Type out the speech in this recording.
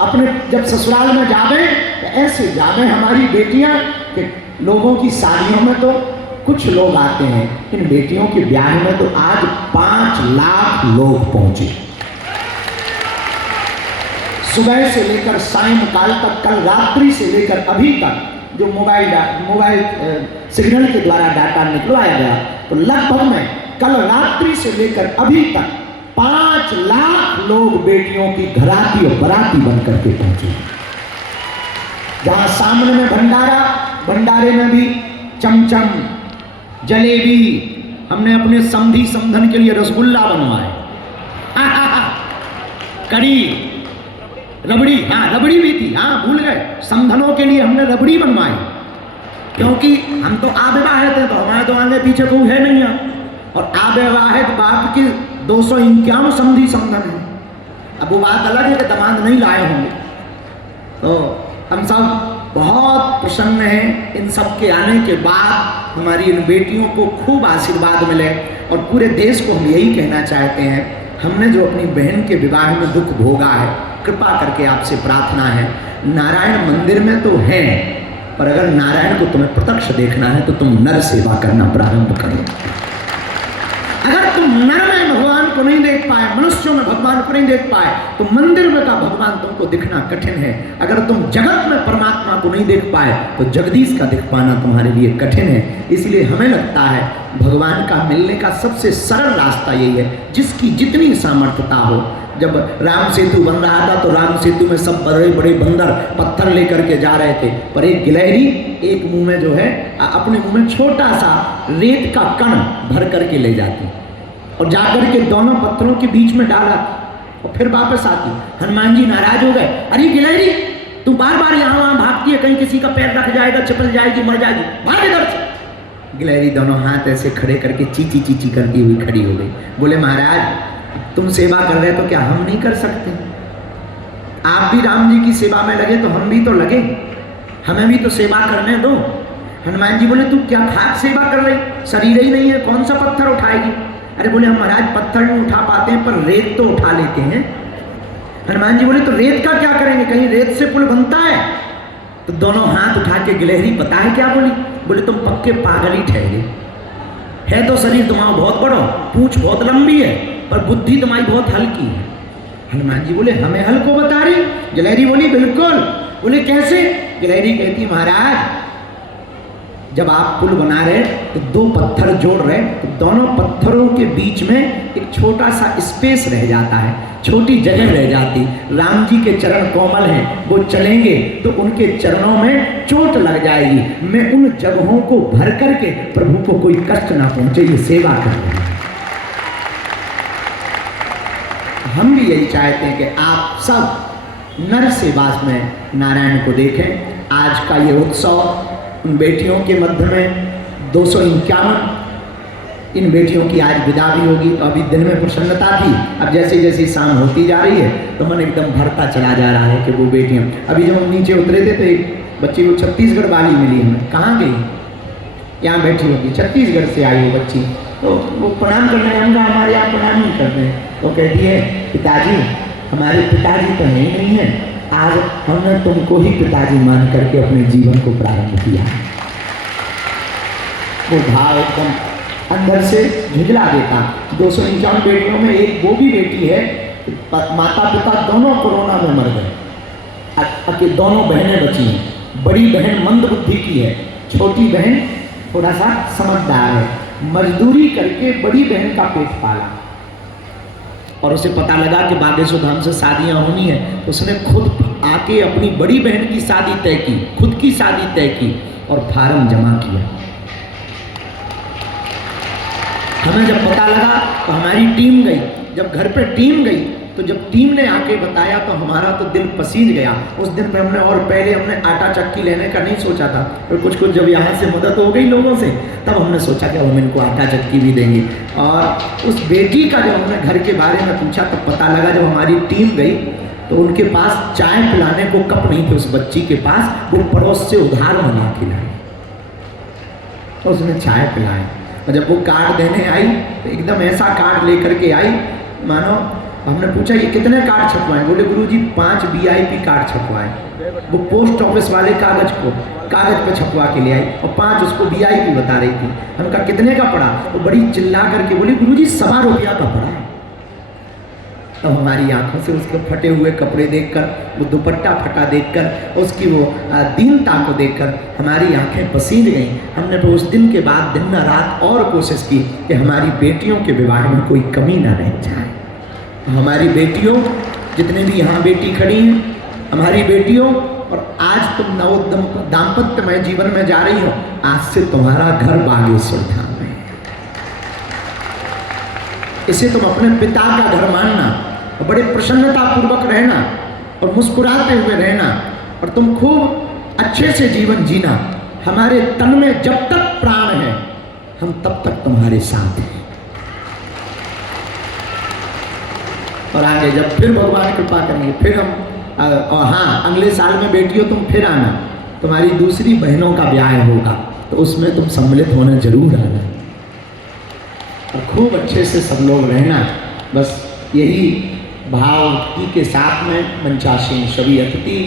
अपने जब ससुराल में जावे तो ऐसे जावे हमारी बेटियां कि लोगों की शादियों में तो कुछ लोग आते हैं, इन बेटियों के ब्याह में तो आज 5 लाख लोग पहुंचे, सुबह से लेकर सायंकाल तक, कल रात्रि से लेकर अभी तक जो मोबाइल सिग्नल के द्वारा डाटा निकलवाया गया, तो लगभग में कल रात्रि से लेकर अभी तक 5 लाख लोग बेटियों की घराती और बराती बनकर के पहुंचे। जहां सामने में भंडारा, भंडारे में भी चमचम, जलेबी, हमने अपने समधी समधन के लिए रसगुल्ला बनवाए, कड़ी, रबड़ी, हाँ रबड़ी भी थी, हाँ भूल गए, समधनों के लिए हमने रबड़ी बनवाई, क्योंकि हम तो अविवाहित हैं, तो हमारे तो आगे पीछे कोई है नहीं है, और अविवाहित बाप की 251 समधी समधन है। अब वो बात अलग है कि दामाद नहीं लाए होंगे, तो हम सब बहुत प्रसन्न हैं इन सब के आने के बाद हमारी इन बेटियों को खूब आशीर्वाद मिले। और पूरे देश को हम यही कहना चाहते हैं, हमने जो अपनी बहन के विवाह में दुख भोगा है, कृपा करके आपसे प्रार्थना है, नारायण मंदिर में तो है, पर अगर नारायण को तुम्हें प्रत्यक्ष देखना है तो तुम नर सेवा करना प्रारंभ करो। अगर तुम नर में भगवान को नहीं देख पाए, मनुष्यों में भगवान को नहीं देख पाए, तो मंदिर में का भगवान तुमको दिखना कठिन है। अगर तुम जगत में परमात्मा को नहीं देख पाए तो जगदीश का दिख पाना तुम्हारे लिए कठिन है। इसलिए हमें लगता है भगवान का मिलने का सबसे सरल रास्ता यही है, जिसकी जितनी सामर्थ्यता हो। जब राम सेतु बन रहा था तो राम सेतु में सब बड़े बड़े बंदर पत्थर लेकर के जा रहे थे, पर एक गिलहरी एक मुंह में जो है अपने मुंह में छोटा सा रेत का कण भर करके ले जाती और जाकर के दोनों पत्थरों के बीच में डाला और फिर वापस आती। हनुमान जी नाराज हो गए, अरे गिलहरी तू बार बार यहाँ वहाँ भागती है, कहीं किसी का पैर रख जाएगा, चिपल जाएगी, मर जाएगी, भाग इधर से। गिलहरी दोनों हाथ ऐसे खड़े करके चीची चीची करती हुई खड़ी हो गई। बोले महाराज तुम सेवा कर रहे तो क्या हम नहीं कर सकते? आप भी राम जी की सेवा में लगे तो हम भी तो लगे, हमें भी तो सेवा करने दो। हनुमान जी बोले तू क्या खाक सेवा कर रही, शरीर ही नहीं है, कौन सा पत्थर उठाएगी? अरे बोले हम महाराज पत्थर नहीं उठा पाते हैं, पर रेत तो उठा लेते हैं। हनुमान जी बोले तो रेत का क्या करेंगे, कहीं रेत से पुल बनता है? तो दोनों हाथ उठा के गिलहरी पता है क्या बोली? बोले तुम पक्के पागल ही ठहरे, है तो शरीर तुम्हारा बहुत बड़ा, पूंछ बहुत लंबी है, पर बुद्धि तुम्हारी बहुत हल्की है। हनुमान जी बोले हमें हल्को बता रही? गिलहरी बोली बिल्कुल। बोले कैसे? गिलहरी कहती महाराज जब आप पुल बना रहे तो 2 पत्थर जोड़ रहे तो दोनों पत्थरों के बीच में एक छोटा सा स्पेस रह जाता है, छोटी जगह रह जाती। राम जी के चरण कोमल हैं, वो चलेंगे तो उनके चरणों में चोट लग जाएगी। मैं उन जगहों को भर करके प्रभु को कोई कष्ट ना पहुंचे, ये सेवा कर रहे हैं। हम भी यही चाहते हैं कि आप सब नर सेवा में नारायण को देखें। आज का ये उत्सव उन बेटियों के मध्य में 251 इन बेटियों की आज विदा भी होगी, तो अभी दिन में प्रसन्नता थी, अब जैसे जैसे शाम होती जा रही है तो मन एकदम भरता चला जा रहा है कि वो बेटियां। अभी जब हम नीचे उतरे थे तो एक बच्ची को छत्तीसगढ़ वाली मिली हमें, कहाँ गई? यहाँ बैठी होगी, छत्तीसगढ़ से आई वो बच्ची, तो वो प्रणाम करने आए, हमका हमारे यहाँ प्रणाम नहीं करते हैं। तो कहती है पिताजी हमारे पिताजी तो नहीं है, आज हमने तुमको ही पिताजी मान करके अपने जीवन को प्रारंभ किया। वो भाव एकदम अंदर से झुंझला देता। 251 बेटियों में एक वो भी बेटी है, माता पिता दोनों कोरोना में मर गए, दोनों बहनें बची हैं। बड़ी बहन मंद बुद्धि की है, छोटी बहन थोड़ा सा समझदार है, मजदूरी करके बड़ी बहन का पेट पाला और उसे पता लगा कि बागेश्वर धाम से शादियां होनी है, तो उसने खुद आके अपनी बड़ी बहन की शादी तय की, खुद की शादी तय की और फार्म जमा किया। हमें जब पता लगा तो हमारी टीम गई, जब घर पे टीम गई तो जब टीम ने आके बताया तो हमारा तो दिल पसीज गया। उस दिन पे हमने और पहले हमने आटा चक्की लेने का नहीं सोचा था, और कुछ जब यहाँ से मदद हो गई लोगों से तब हमने सोचा कि हम इनको आटा चक्की भी देंगे। और उस बेटी का जब हमने घर के बारे में पूछा तो पता लगा जब हमारी टीम गई तो उनके पास चाय पिलाने को कप नहीं थे उस बच्ची के पास, वो पड़ोस से उधार मंगा के लाई तो उसने चाय पिलाई। और जब वो कार्ड देने आई तो एकदम ऐसा कार्ड लेकर के आई मानो हमने पूछा ये कितने कार्ड छपवाए? बोले गुरुजी 5 VIP कार्ड छपवाए। वो पोस्ट ऑफिस वाले कागज पे छपवा के ले आई और 5 उसको VIP बता रही थी। हम कहा कितने का पड़ा? वो बड़ी चिल्ला करके बोली गुरुजी 1.25 रुपया का पड़ा। तो हमारी आंखों से उसके फटे हुए कपड़े देखकर, वो दुपट्टा फटा देखकर, उसकी वो दीनता को देखकर हमारी आंखें पसीज गईं। हमने तो उस दिन के बाद दिन रात और कोशिश की कि हमारी बेटियों के विवाह में कोई कमी ना रह जाए। हमारी बेटियों, जितने भी यहाँ बेटी खड़ी हैं, हमारी बेटियों, और आज तुम नव दाम्पत्यमय जीवन में जा रही हो, आज से तुम्हारा घर बागेश्वर धाम है। इसे तुम अपने पिता का घर मानना और बड़े प्रसन्नता पूर्वक रहना और मुस्कुराते हुए रहना, और तुम खूब अच्छे से जीवन जीना। हमारे तन में जब तक प्राण है, हम तब तक तुम्हारे साथ हैं। और आगे जब फिर भगवान कृपा करेंगे, फिर हम हाँ, अगले साल में बेटियों तुम फिर आना, तुम्हारी दूसरी बहनों का ब्याह होगा, तो उसमें तुम सम्मिलित होने जरूर आना और खूब अच्छे से सब लोग रहना। बस यही भाव के साथ में मंचासीन सभी अतिथि